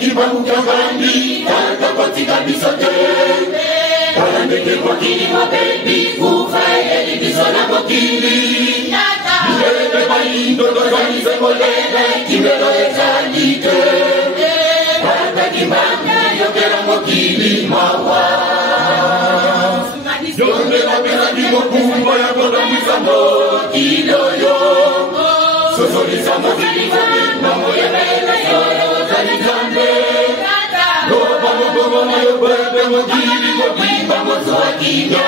kibangu kya gandi tata katika bisote Karandeke kwa kili mabebi kufaye libisola kwa kili Mbele baindo dozani zemolele kimelo ezalite Tata kimbanga yokera mokili mawa Yonde la pesa kimo kumba ya koda mwisamo kiloyo Sosoliza mokili mabima moya bela yoro zalizambe Loba mokomo mayo bebe mokili mobimba mozo akinya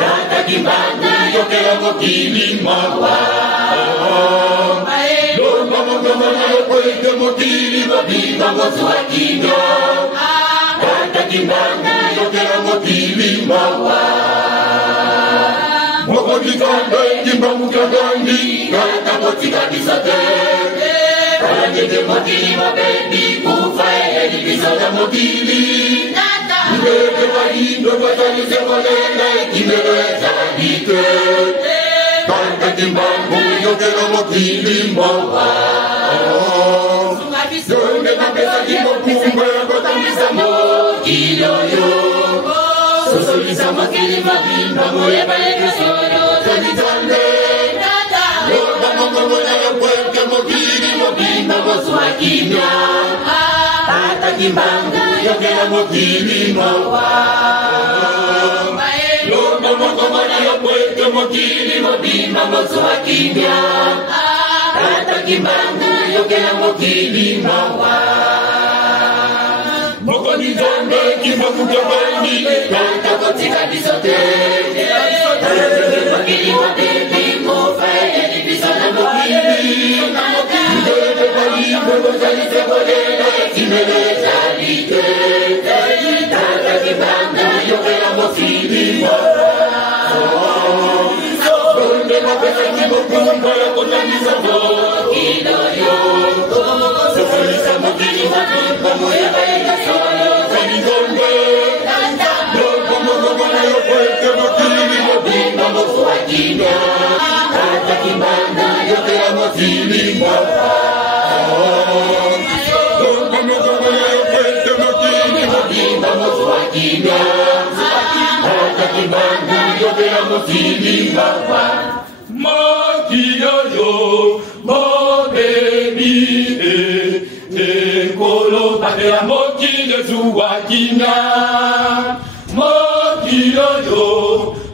Tata kimbanga yokera mokili mawa Loba mokomo mayo bebe mokili mobimba mozo akinya Tata kimbanga yokera mokili mawa Moko kitambe kimbangu kya gandi Tata kotika bisate Karangete mokili mabebi kufaye libisola mokili Mbebe baindo dozani zemolele kimelo ezalite Tata kimbangu yokera mokili mawa Yonde na pesa kimo kumba ya kota misamo kiloyo Sosoliza mokili mabimba moya baeka soro zalizambe Loba mokomo na ya kweke mokili mobimba mozo akimya Tata kimbanga yokera mokili mawa Loba mokomo na ya kweke mokili mobimba mozo akimya Tata kimbanga yokera mokili mawa Moko ni zambe kimbangu kya gandi Tata kotika bisote Karangete mokili mabebi kufaye libisola mokili Mbebe baindo dozani zemolele kimelo ezalite Tata kimbanga yokera mokili mawa Yonde na pesa kimo kumba ya kota misamo kiloyo Sosoliza mokili mabimba moya baeka soro zalizambe Loba mokomo na ya kweke mokili mobimba mozo akimya Tata kimbanga yokera mokili mawa Loba mokomo na ya kweke mokili mobimba mozo akimya Tata kimbanga yokera mokili mawa Makiyoyo, mo baby, kolo patela mokile zuwa kinya. Makiyoyo,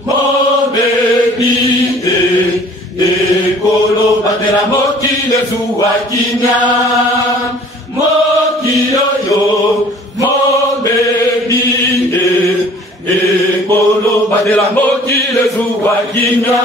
mo baby, kolo patela mokile zuwa kinya. Makiyoyo, mo baby, kolo patela mokile zuwa kinya.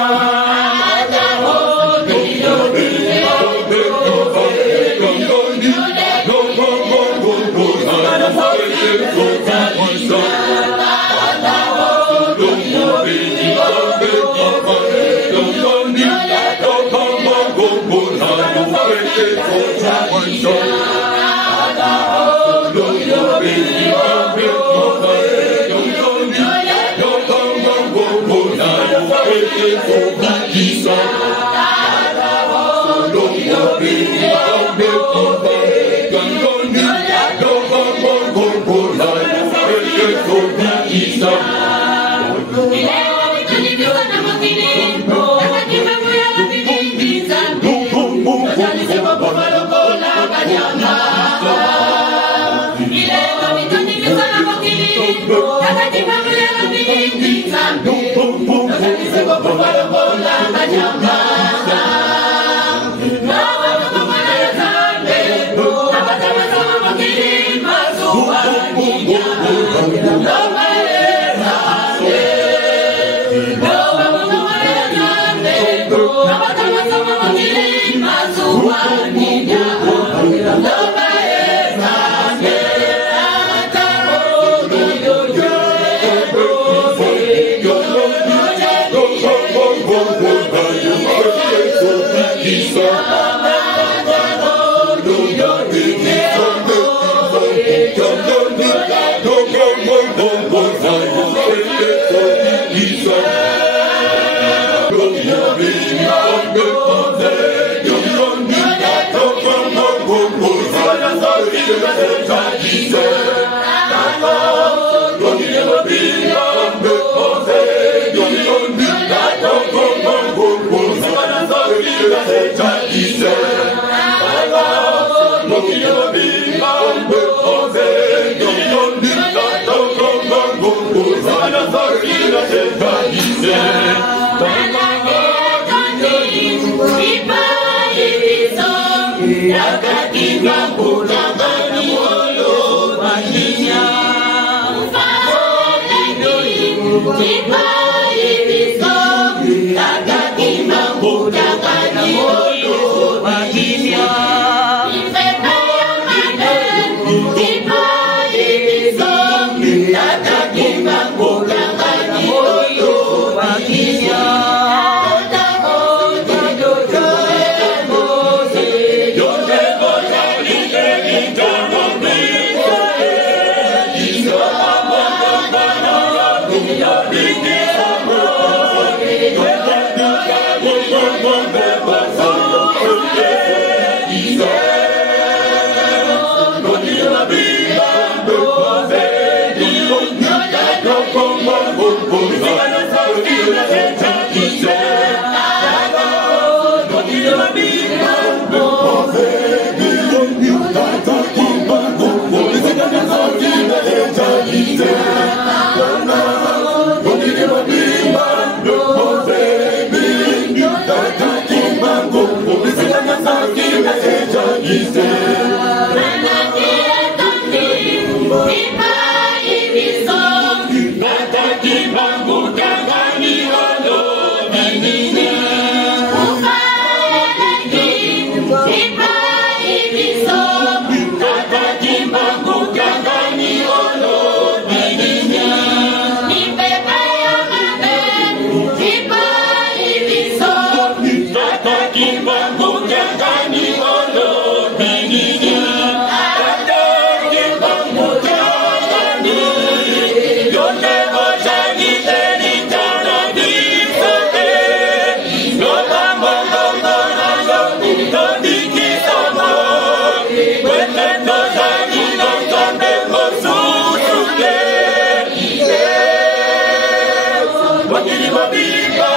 Wakili Mabimba,